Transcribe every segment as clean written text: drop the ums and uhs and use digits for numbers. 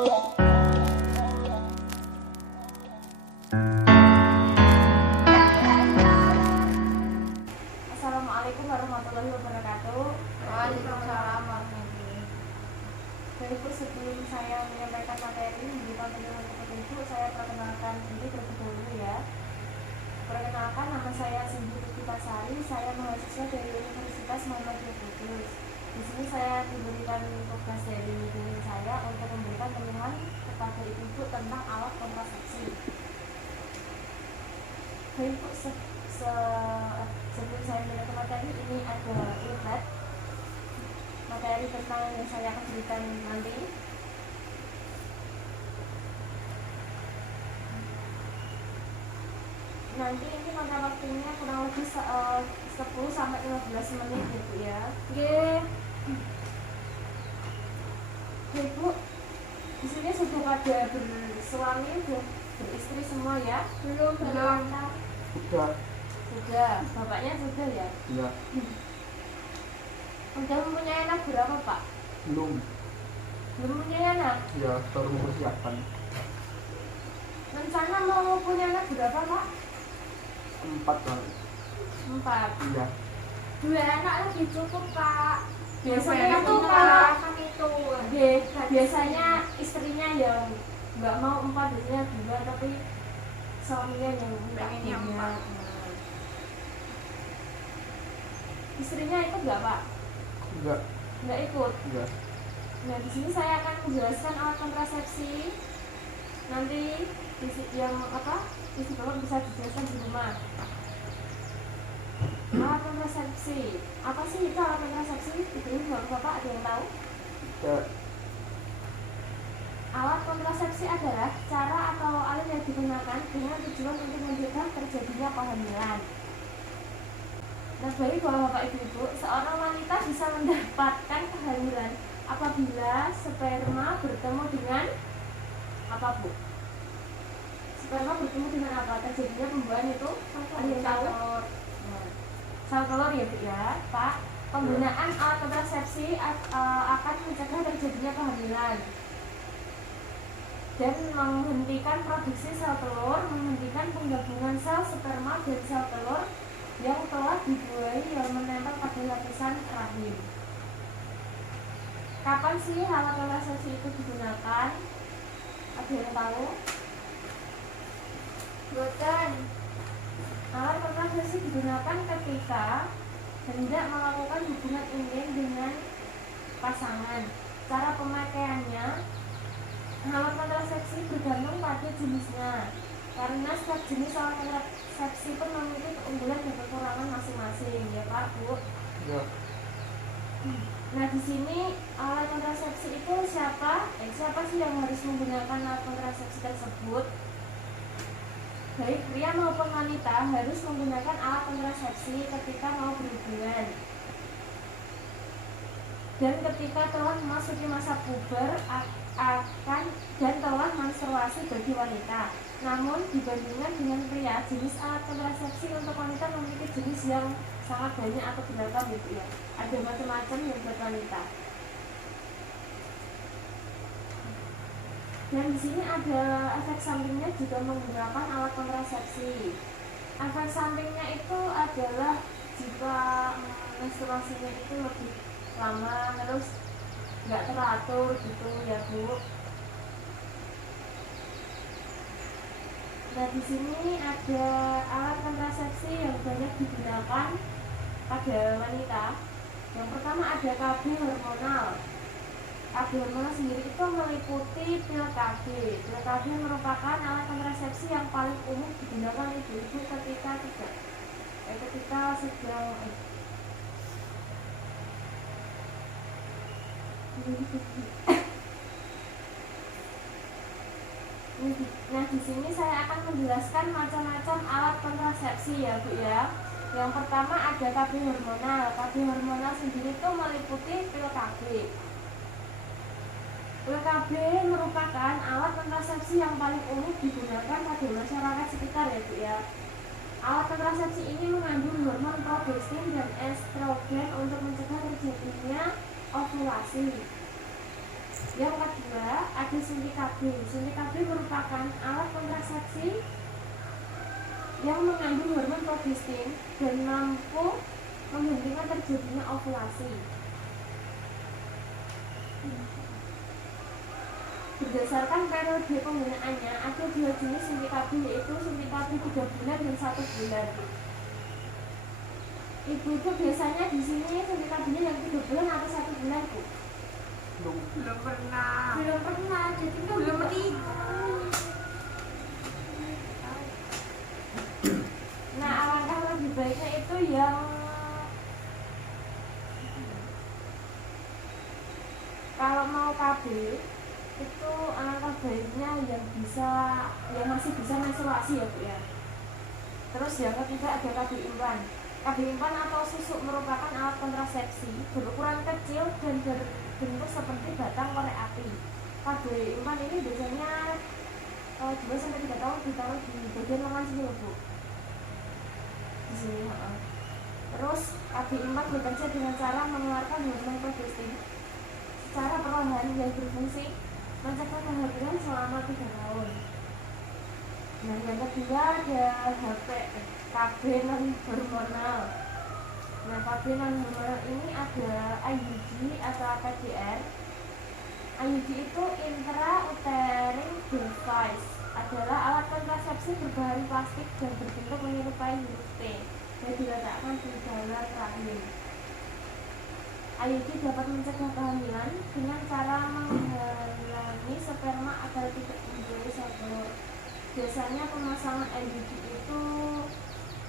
Assalamualaikum warahmatullahi wabarakatuh. Waalaikumsalam warahmatullahi. Baik Bu, sebelum saya menyampaikan materi di pemilihan untuk Ibu, saya perkenalkan diri terlebih dahulu ya. Perkenalkan, nama saya Cindy Pasari, saya mahasiswa dari Universitas Muhammadiyah Kudus. Di sini saya diberikan tugas dari guru saya untuk memberikan penyuluhan kepada ibu tentang alat kontrasepsi. Baik Bu, sebelum saya menyampaikan materi, ini ada ilustrasi materi tentang yang saya akan berikan nanti. Nanti ini masa waktunya kurang lebih 10 sampai 15 menit gitu ya. Oke. Oke Bu, di sini sudah pada bersuami, beristri semua ya? Belum. Sudah. Bapaknya sudah ya? Iya. Udah mempunyai anak berapa Pak? Belum Mempunyai anak? ya, baru mempersiapkan. Rencana mau punya anak berapa Pak? 4 kali. 4. Iya. 2 anak lebih cukup Pak. Biasanya Biasanya itu punya kalau kan itu. biasanya istrinya yang nggak mau 4, biasanya 2, tapi suaminya yang Pengennya punya. 4. Istrinya ikut nggak Pak? Enggak. Nggak ikut. Enggak. Nah, di sini saya akan menjelaskan alat kontrasepsi. Nanti yang isi Bapak bisa dijelaskan di rumah. Alat kontrasepsi. Apa sih itu alat kontrasepsi? Itu Bapak ada yang tahu? Enggak. Alat kontrasepsi adalah cara atau alat yang digunakan dengan tujuan untuk mencegah terjadinya kehamilan. Nah, bagi Bapak Ibu, seorang wanita bisa mendapatkan kehamilan apabila sperma bertemu dengan apa Bu? Sperma bertemu dengan apa? Terjadinya pembuahan itu ada yang tahu? Sel telur ya Bu ya, Pak. Penggunaan alat kontrasepsi akan mencegah terjadinya kehamilan dan menghentikan produksi sel telur, menghentikan penggabungan sel sperma dan sel telur yang telah dibuahi yang menempel pada lapisan rahim. Kapan sih alat kontrasepsi itu digunakan? Ada yang tahu? Bukan. Alat kontrasepsi digunakan ketika hendak melakukan hubungan intim dengan pasangan. Cara pemakaiannya, alat kontrasepsi bergantung pada jenisnya, karena setiap jenis alat kontrasepsi pun memiliki keunggulan dan kekurangan masing-masing, ya Pak Bu. Iya. Nah, di sini alat kontrasepsi itu siapa sih yang harus menggunakan alat kontrasepsi tersebut? Baik pria maupun wanita harus menggunakan alat kontrasepsi ketika mau berhubungan dan ketika telah memasuki masa puber dan telah menstruasi bagi wanita. Namun dibandingkan dengan pria, jenis alat kontrasepsi untuk wanita memiliki jenis yang sangat banyak atau beragam gitu ya. Ada macam-macam yang buat wanita. Dan di sini ada efek sampingnya juga menggunakan alat kontrasepsi. Efek sampingnya itu adalah jika menstruasinya itu lebih lama, terus nggak teratur gitu ya Bu. Nah, di sini ada alat kontrasepsi yang banyak digunakan pada wanita. Yang pertama ada KB hormonal. KB hormonal sendiri itu meliputi pil KB. Pil KB merupakan alat kontrasepsi yang paling umum digunakan ibu-ibu ketika sedang Nah, di sini saya akan menjelaskan macam-macam alat kontrasepsi ya Bu ya. Yang pertama ada KB hormonal. KB hormonal sendiri itu meliputi pil KB. Pil KB merupakan alat kontrasepsi yang paling umum digunakan pada masyarakat sekitar ya Bu ya. Alat kontrasepsi ini mengandung hormon progesteron dan estrogen untuk mencegah terjadinya ovulasi. Yang kedua ada suntik KB. Suntik KB merupakan alat kontrasepsi yang mengandung hormon progestin dan mampu menghentikan terjadinya ovulasi. Berdasarkan periode penggunaannya, ada dua jenis suntik KB, yaitu suntik KB 3 bulan dan 1 bulan. Ibu biasanya di sini suntik KB-nya yang 3 bulan atau 1 bulan, Bu? Belum pernah. Belum pernah, jadi kan Belum menikah. Nah, alangkah lebih baiknya itu yang kalau mau KB itu alangkah baiknya yang masih bisa menstruasi ya, Bu ya. Terus yang ketiga ada KB implan. KB implan atau susuk merupakan alat kontrasepsi berukuran kecil dan berbentuk seperti batang korek api. KB implan ini biasanya 2-3 tahun ditaruh di bagian lengan sini loh, Bu. Di sini, Terus KB implan bekerja dengan cara mengeluarkan hormon progestin secara perlahan yang berfungsi mencegah kehamilan selama 3 tahun. Nah, yang kedua ada KB non hormonal. Nah, KB non hormonal ini ada IUD atau AKDR. IUD itu intrauterine device, adalah alat kontrasepsi berbahan plastik dan berbentuk menyerupai huruf T dan diletakkan di dalam rahim. IUD dapat mencegah kehamilan dengan cara menghalangi sperma agar tidak menjadi sabor. Biasanya pemasangan IUD itu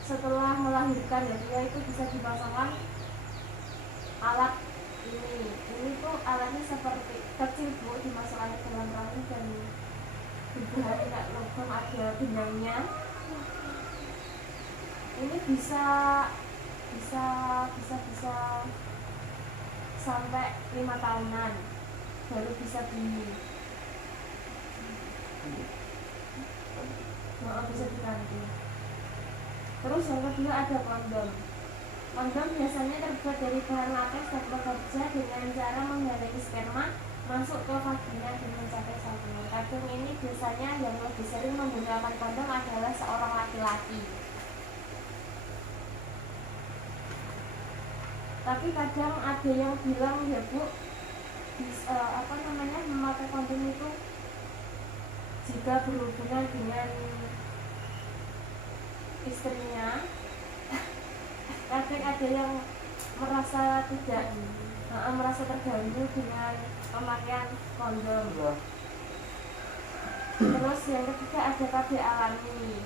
setelah melahirkan, ya, itu bisa dipasangkan alat ini. Ini tuh alatnya seperti kecil, Bu, dimasukkan ke dalam rahim dan berbahan tidak logam, ada benangnya. Ini bisa sampai 5 tahunan baru bisa bisa diganti. Terus yang kedua ada kondom. Kondom biasanya terbuat dari bahan latex dan bekerja dengan cara menghalangi sperma masuk ke vagina dan mencapai saluran. Kadang ini biasanya yang lebih sering menggunakan kondom adalah seorang laki-laki. Tapi kadang ada yang bilang, ya, Bu, memakai kondom itu jika berhubungan dengan istrinya. Kadang ada yang merasa terganggu dengan pemakaian kondom. Terus yang ketiga ada KB alami.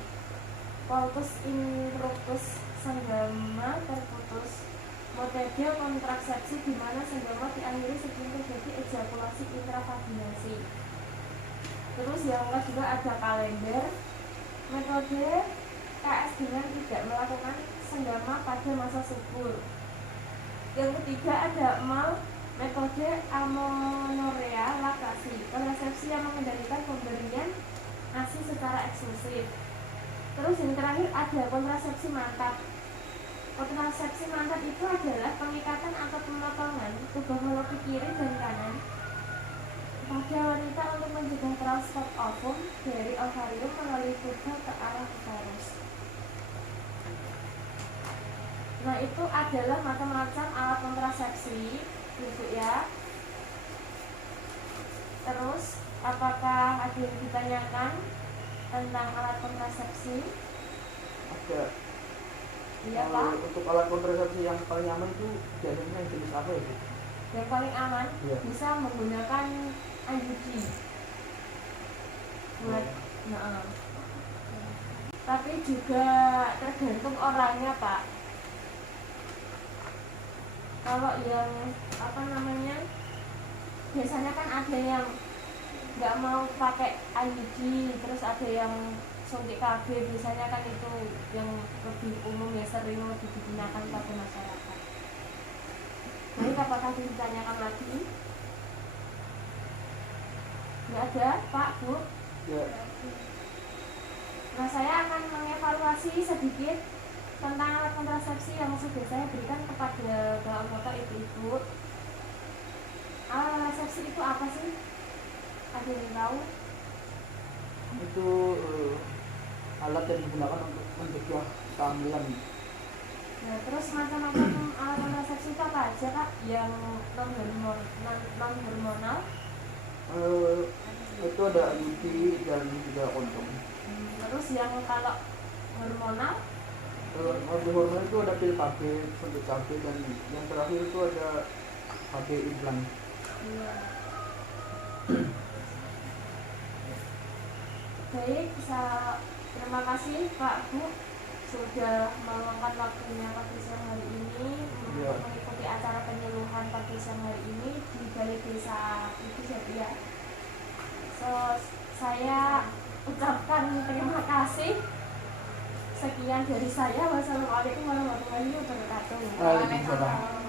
Poltus interruptus senggama terputus. Metode kontrasepsi di mana senggama diakhiri sebelum terjadi ejakulasi intravaginasi. Terus yang kedua ada kalender. Metode KS dengan tidak melakukan senggama pada masa subur. Yang ketiga ada mal. Metode amenorrea laktasi. Kontrasepsi yang mengendalikan pemberian ASI secara eksklusif. Terus yang terakhir ada kontrasepsi mantap. Kontrasepsi mantap itu adalah pengikatan atau pemotongan tubuh molekul kiri dan kanan pada wanita untuk mencegah transport ovum dari ovarium melalui tubuh ke arah uterus. Nah, itu adalah macam-macam alat kontrasepsi, gitu ya. Terus, apakah ada yang ditanyakan tentang alat kontrasepsi? Ada. Iya, Pak. Untuk alat kontrasepsi yang paling aman itu biasanya yang jenis apa ya, Bu? Yang paling aman, Iya. bisa menggunakan IUD buat, tapi juga tergantung orangnya, Pak. Kalau yang biasanya kan ada yang nggak mau pakai IUD, terus ada yang suntik KB, biasanya kan itu yang lebih umum, ya, sering lebih digunakan pada masyarakat. Jadi apakah ditanyakan lagi? Nggak ada, Pak, Bu? Ya. Nah, saya akan mengevaluasi sedikit tentang alat kontrasepsi yang sudah saya berikan kepada bapak-bapak, ibu-ibu. Alat kontrasepsi itu apa sih? Ada yang tahu? Itu alat yang digunakan untuk mencegah kehamilan. Nah, terus macam-macam alat kontrasepsi itu apa aja kak? Yang non hormonal? Itu ada IUD dan juga kondom. Terus yang kalau hormonal? Kalau hormon itu ada pil KB, suntik KB, dan yang terakhir itu ada KB implan. Iya. Baik, terima kasih Pak Bu sudah meluangkan waktunya pagi siang hari ini Iya. untuk mengikuti acara penyuluhan pagi siang hari ini di Balai Desa Ibu Setia. Saya ucapkan terima kasih. Sekian dari saya. Wassalamualaikum warahmatullahi wabarakatuh. Waalaikumsalam.